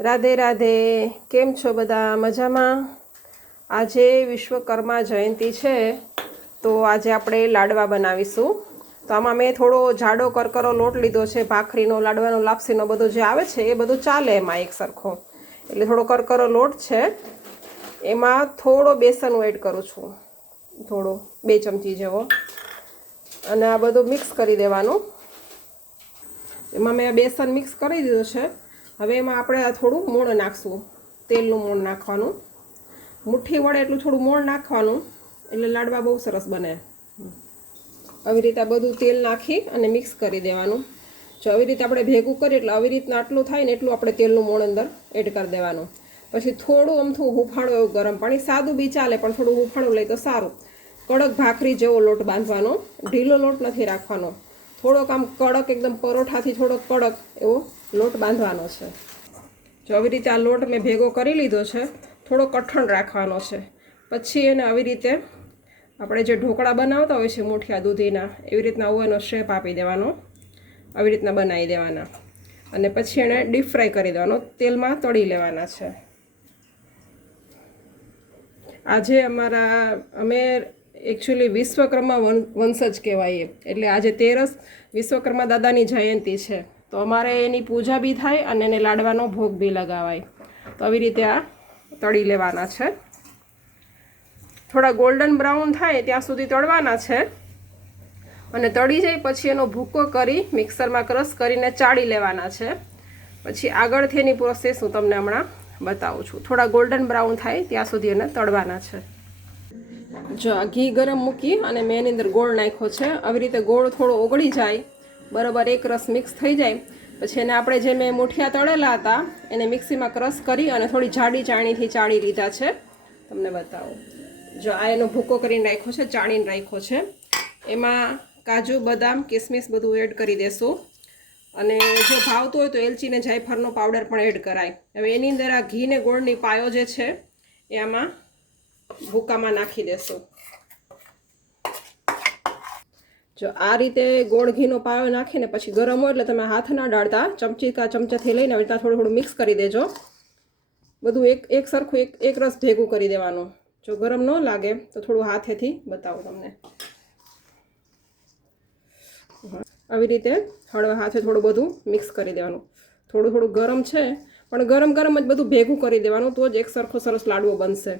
રાધે રાધે. કેમ છો બધા? મજામાં? આજે વિશ્વકર્મા જયંતિ છે, તો આજે આપણે લાડવા બનાવીશું. તો આમાં મેં થોડો જાડો કરકરો લોટ લીધો છે. ભાખરીનો, લાડવાનો, લાપસીનો બધો જે આવે છે એ બધું ચાલે એમાં એક સરખો. એટલે થોડો કરકરો લોટ છે, એમાં થોડો બેસન એડ કરું છું, થોડો 2 ચમચી જેવો. અને આ બધું મિક્સ કરી દેવાનું. એમાં મેં બેસન મિક્સ કરી દીધું છે. હવે એમાં આપણે આ થોડું મોણ નાખશું, તેલનું મોણ નાખવાનું. મુઠ્ઠી વડે એટલું થોડું મોણ નાખવાનું, એટલે લાડવા બહુ સરસ બને. આવી રીતે આ બધું તેલ નાખી અને મિક્સ કરી દેવાનું. જો આવી રીતે આપણે ભેગું કરીએ એટલે આવી રીતના આટલું થાય ને એટલું આપણે તેલનું મોણ અંદર એડ કરી દેવાનું. પછી થોડું અમથું હુંફાળું એવું ગરમ પાણી, સાદું બી ચાલે પણ થોડું હુંફાળું લઈ તો સારું. કડક ભાખરી જેવો લોટ બાંધવાનો, ઢીલો લોટ નથી રાખવાનો. થોડોક આમ કડક, એકદમ પરોઠાથી થોડોક કડક એવો લોટ બાંધવાનો છે. જો આવી રીતે આ લોટ મેં ભેગો કરી લીધો છે, થોડો કઠણ રાખવાનો છે. પછી એને આવી રીતે આપણે જે ઢોકળા બનાવતા હોય છે મુઠિયા દૂધીના, એવી રીતના એનો શેપ આપી દેવાનો, આવી રીતના બનાવી દેવાના. અને પછી એને ડીપ ફ્રાય કરી દેવાનો, તેલમાં તળી લેવાના છે. આજે અમે એકચ્યુઅલી વિશ્વકર્મા વંશજ કહેવાય, એટલે આજે 13 વિશ્વકર્મા દાદાની જયંતિ છે. તો અમારે એની પૂજા બી થાય અને એને લાડવાનો ભોગ બી લગાવાય. તો આવી રીતે આ તળી લેવાના છે. થોડા ગોલ્ડન બ્રાઉન થાય ત્યાં સુધી તળવાના છે. અને તળી જાય પછી એનો ભૂકો કરી મિક્સરમાં ક્રશ કરીને ચાળી લેવાના છે. પછી આગળથી એની પ્રોસેસ હું તમને હમણાં બતાવું છું. થોડા ગોલ્ડન બ્રાઉન થાય ત્યાં સુધી એને તળવાના છે. જો આ ઘી ગરમ મૂકી અને મેં એની અંદર ગોળ નાખ્યો છે. આવી રીતે ગોળ થોડો ઓગળી જાય, બરાબર એક રસ મિક્સ થઈ જાય, પછી એને આપણે જે મેં મુઠિયા તળેલા હતા એને મિક્સીમાં ક્રશ કરી અને થોડી જાડી ચાણીથી ચાળી લીધા છે. તમને બતાવો. જો આ એનો ભૂકો કરીને રાખ્યો છે, ચાળીને રાખ્યો છે. એમાં કાજુ, બદામ, કિસમિસ બધું એડ કરી દેશું. અને જો ભાવતું હોય તો એલચી ને જાયફળનો પાવડર પણ એડ કરાય. હવે એની અંદર આ ઘી ને ગોળની પાયો જે છે એ આમાં ભૂકામાં નાખી દેશું. જો આ રીતે ગોળ ઘીનો પાયો નાખીને પછી ગરમ હોય એટલે તમે હાથ ના ડાળતા, ચમચાથી લઈને આવી થોડું થોડું મિક્સ કરી દેજો. બધું એક સરખું એક રસ ભેગું કરી દેવાનું. જો ગરમ ન લાગે તો થોડું હાથેથી બતાવો તમને. આવી રીતે હળવા હાથે થોડું બધું મિક્સ કરી દેવાનું. થોડું થોડું ગરમ છે પણ ગરમ ગરમ જ બધું ભેગું કરી દેવાનું, તો જ એક સરખો સરસ લાડવો બનશે.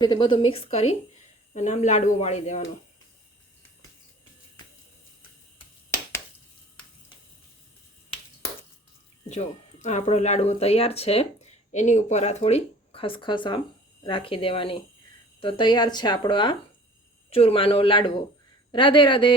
રીતે બધું મિક્સ કરી અને આમ લાડવો વાળી દેવાનો. જો આપણો લાડવો તૈયાર છે. એની ઉપર આ થોડી ખસખસ આમ રાખી દેવાની. તો તૈયાર છે આપણો આ ચૂરમાનો લાડવો. રાધે રાધે.